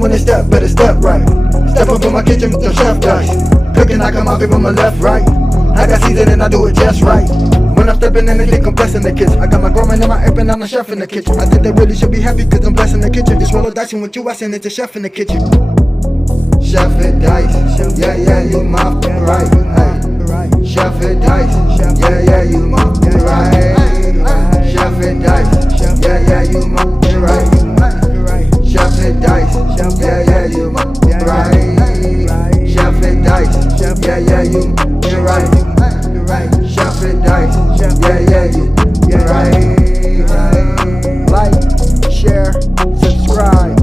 when they step, better step right. Step up in my kitchen with the chef dice. Cooking, I come out from my left, right. I got season and I do it just right. When I'm stepping in, they think I'm blessing the kitchen. I got my grandma in my apron, I'm the chef in the kitchen. I think they really should be happy cause I'm blessing the kitchen. Just roll a dice and with you, I send it to chef in the kitchen. Chef it dice, yeah, yeah, you my right. Hey. Chef it dice, yeah, yeah, you my right. Chef it dice, yeah, yeah, you my right. Chef it dice, yeah, yeah, you my right. Chef it dice, yeah, yeah, you right. Chef it dice, yeah, yeah, you right. Like, share, subscribe.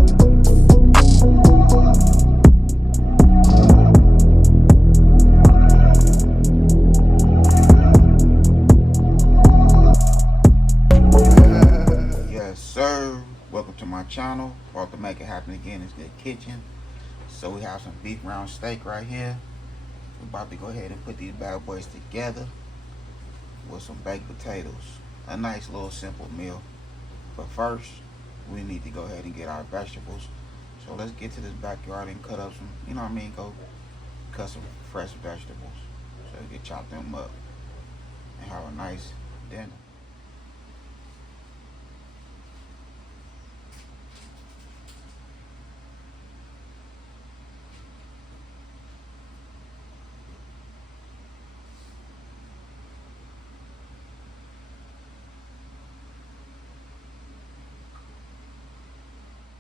Yes, sir. Welcome to my channel. About to make it happen again is the kitchen. So we have some beef round steak right here. We're about to go ahead and put these bad boys together with some baked potatoes. A nice little simple meal. But first, we need to go ahead and get our vegetables. So let's get to this backyard and cut up some, you know what I mean, go cut some fresh vegetables. So we can chop them up and have a nice dinner.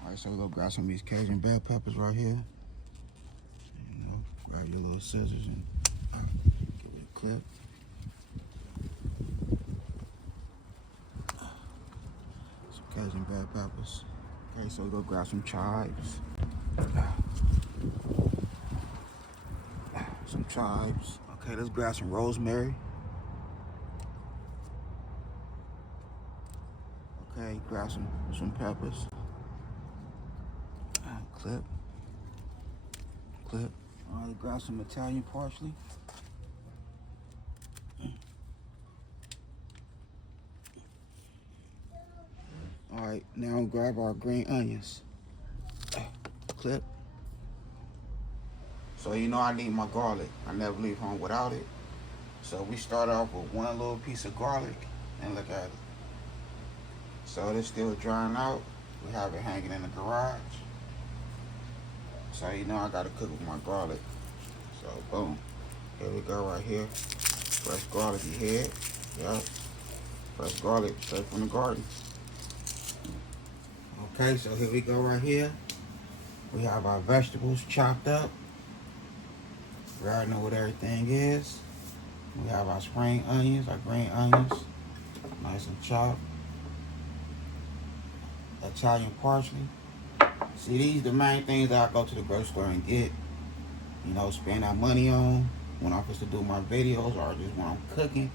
Alright, so we're gonna grab some of these Cajun bell peppers right here. You know, grab your little scissors and give it a clip. Some Cajun bell peppers. Okay, so we're gonna grab some chives. Some chives. Okay, let's grab some rosemary. Okay, grab some peppers. Clip. Alright, grab some Italian parsley. Alright, now grab our green onions. Clip. So you know I need my garlic. I never leave home without it. So we start off with one little piece of garlic and look at it. So it's still drying out. We have it hanging in the garage. So you know I gotta cook with my garlic. So boom, here we go right here. Fresh garlicky head, yep. Fresh garlic straight from the garden. Okay, so here we go right here. We have our vegetables chopped up. We already know what everything is. We have our spring onions, our green onions, nice and chopped. Italian parsley. See, these the main things that I go to the grocery store and get. You know, spend that money on when I'm supposed to do my videos or just when I'm cooking.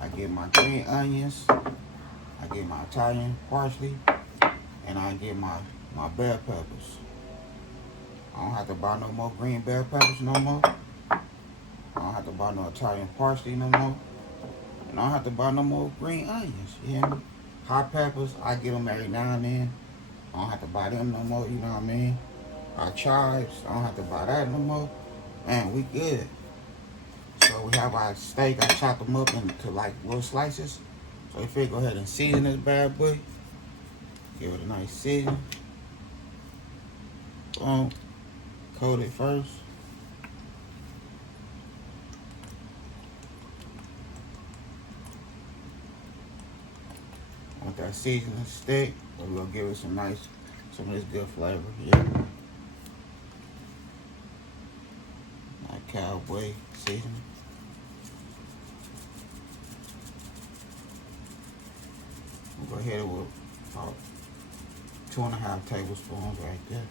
I get my green onions, I get my Italian parsley, and I get my bell peppers. I don't have to buy no more green bell peppers no more. I don't have to buy no Italian parsley no more. And I don't have to buy no more green onions. You hear me? Hot peppers, I get them every now and then. I don't have to buy them no more, you know what I mean? Our chives, I don't have to buy that no more. Man, we good. So we have our steak, I chopped them up into like little slices. So if we go ahead and season this bad boy, give it a nice season. Boom. Coat it first. With that seasoning stick, we're gonna give it some of this good flavor. Yeah. Like cowboy seasoning. We'll go ahead with about 2.5 tablespoons right there.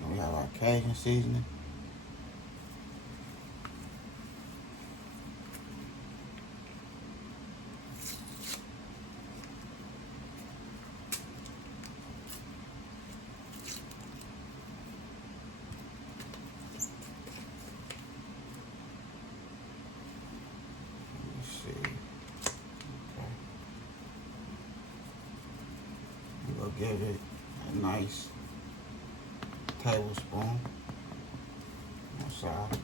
And we have our Cajun seasoning. Give it nice tablespoon on the side.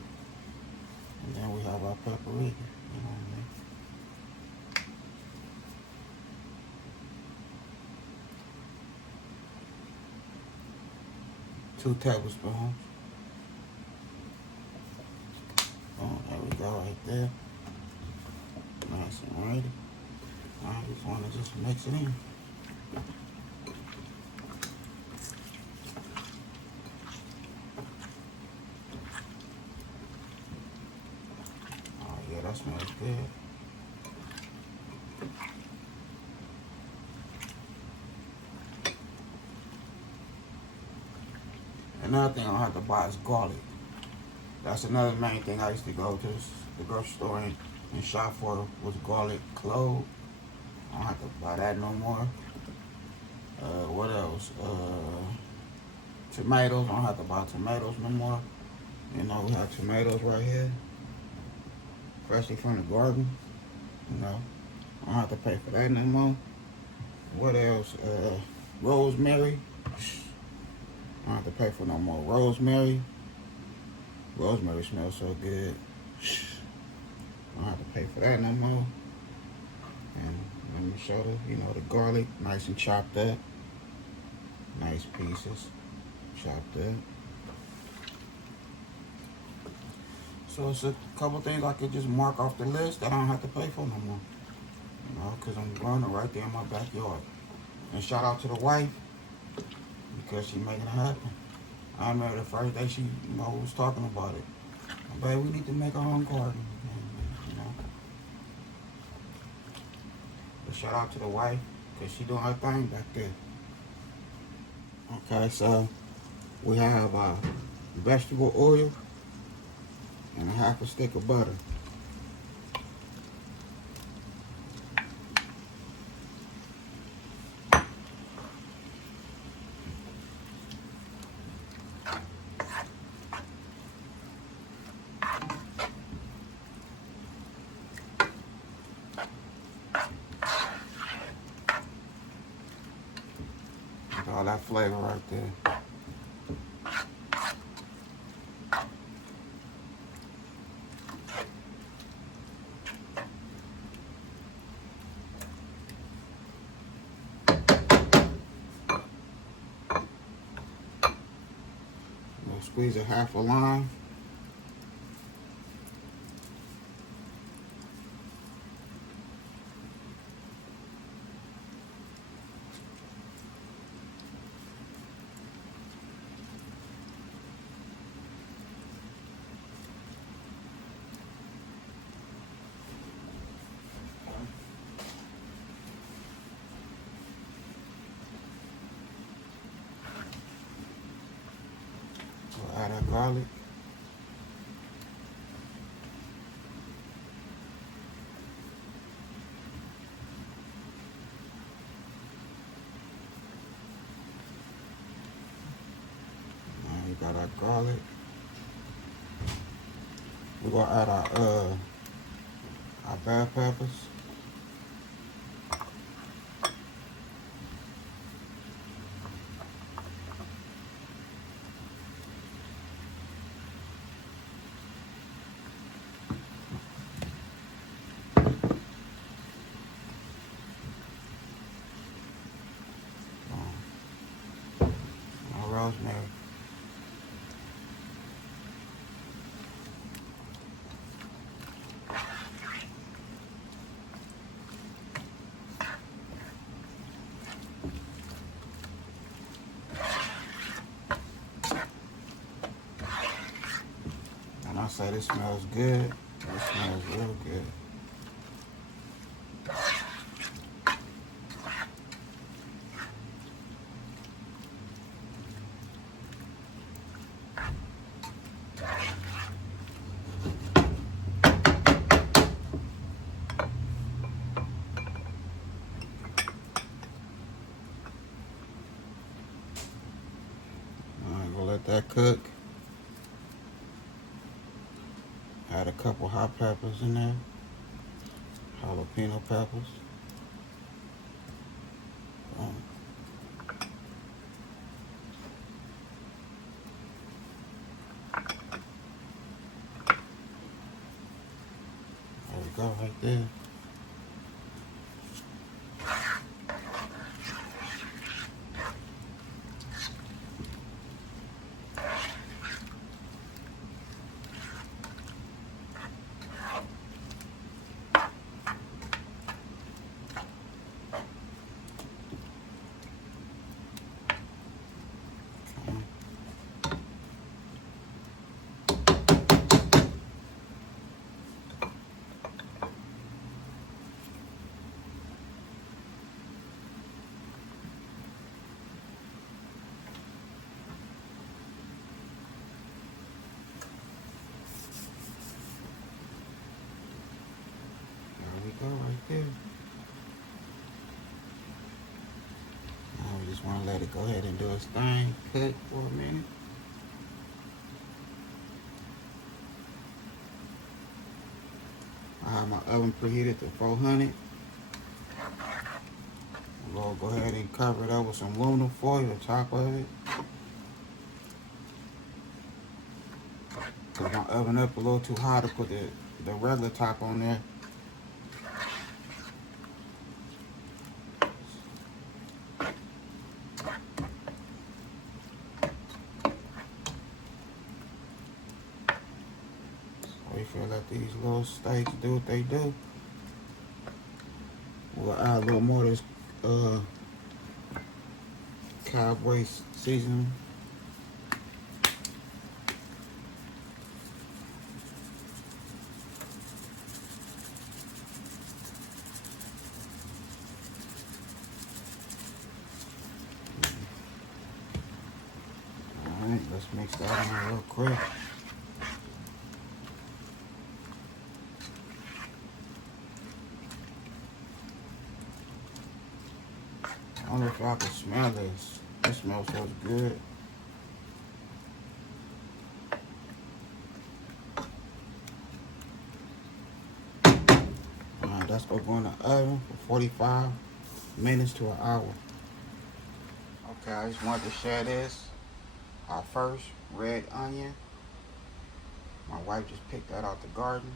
And then we have our paprika, you know what I mean? 2 tablespoons. Oh, there we go right there. Nice and ready. I just want to just mix it in. Oh yeah, that smells good. Another thing I don't have to buy is garlic. That's another main thing I used to go to the grocery store and shop for was garlic clove. I don't have to buy that no more. What else? Tomatoes. I don't have to buy tomatoes no more. You know, we have tomatoes right here, freshly from the garden. You know, I don't have to pay for that no more. What else? Rosemary. I don't have to pay for no more rosemary. Rosemary smells so good. I don't have to pay for that no more. And let me show the garlic, nice and chopped up. Nice pieces, chopped up. So it's a couple things I could just mark off the list that I don't have to pay for no more. You know, because I'm growing it right there in my backyard. And shout out to the wife, because she making it happen. I remember the first day she, was talking about it. Babe, we need to make our own garden. You know. But shout out to the wife, because she doing her thing back there. Okay, so we have vegetable oil and a half a stick of butter. All that flavor right there. We'll squeeze a half a lime. We'll add our garlic. Now we got our garlic. We're gonna add our bell peppers. Rosemary. And I say this smells good. It smells real good. Let that cook. Add a couple hot peppers in there, jalapeno peppers. go right there. There we go right there. Now we just want to let it go ahead and do its thing, cook for a minute. I have my oven preheated to 400. We'll go ahead and cover it up with some aluminum foil on top of it. Put my oven up a little too high to put the regular top on there. Wait for let these little steaks do what they do. We'll add a little more of this cowboy seasoning. Alright, let's mix that in real quick. I don't know if y'all can smell this. It smells so good. Alright, that's gonna go in the oven for 45 minutes to an hour. Okay, I just wanted to share this. Our first red onion. My wife just picked that out the garden.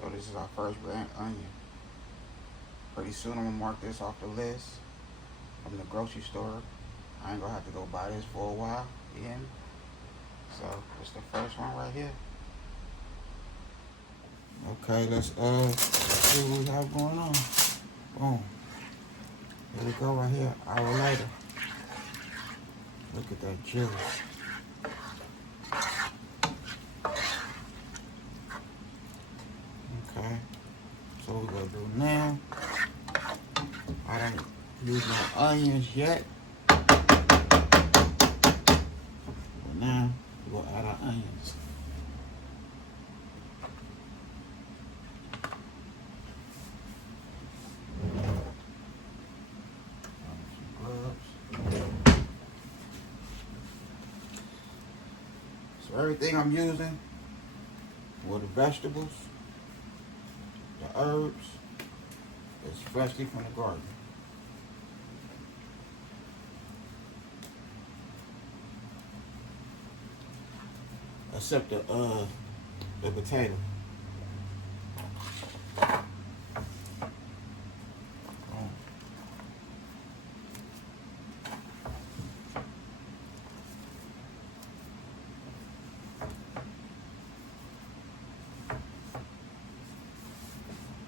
So this is our first red onion. Pretty soon I'm gonna mark this off the list from the grocery store. I ain't gonna have to go buy this for a while again. So it's the first one right here. Okay, let's see what we have going on. Boom. Here we go right here, hour later. Look at that juice. Okay, so what we're gonna do now, I don't use no onions yet. But now we're gonna add our onions. So everything I'm using were the vegetables, the herbs, is freshly from the garden. Except the potato.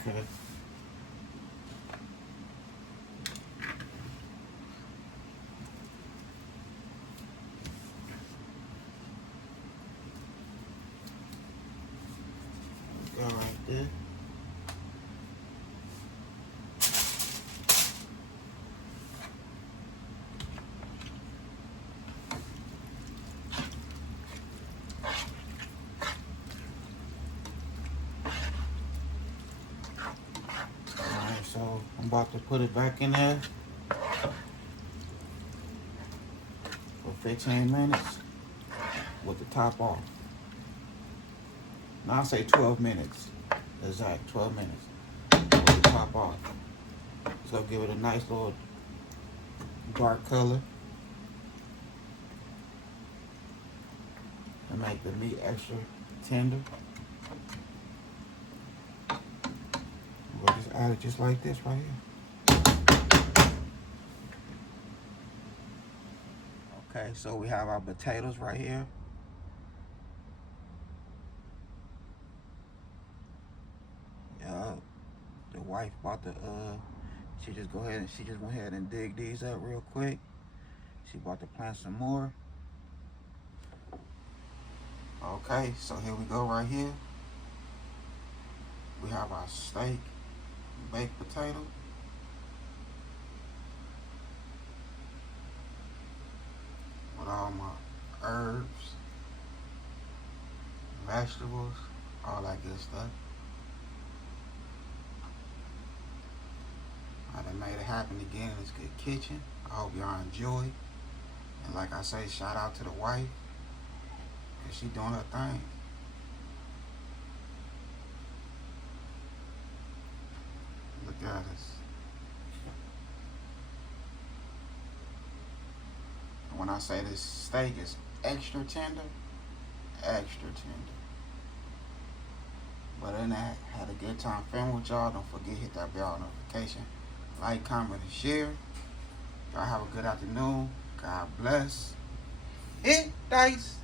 Okay. Go right there. Alright, so I'm about to put it back in there for 15 minutes with the top off. Now I say 12 minutes. Exact 12 minutes with the top off. So give it a nice little dark color and make the meat extra tender. Add it just like this right here. Okay, so we have our potatoes right here. Yeah, the wife about to she just went ahead and dig these up real quick. She about to plant some more. Okay, so here we go right here. We have our steak, baked potato. With all my herbs, vegetables, all that good stuff. I done made it happen again in this good kitchen. I hope y'all enjoy. And like I say, shout out to the wife, cause she doing her thing. Look at this. And when I say this steak is extra tender, extra tender. But other than that, had a good time filming with y'all. Don't forget, hit that bell notification. Like, comment, and share. Y'all have a good afternoon. God bless. Hit dice.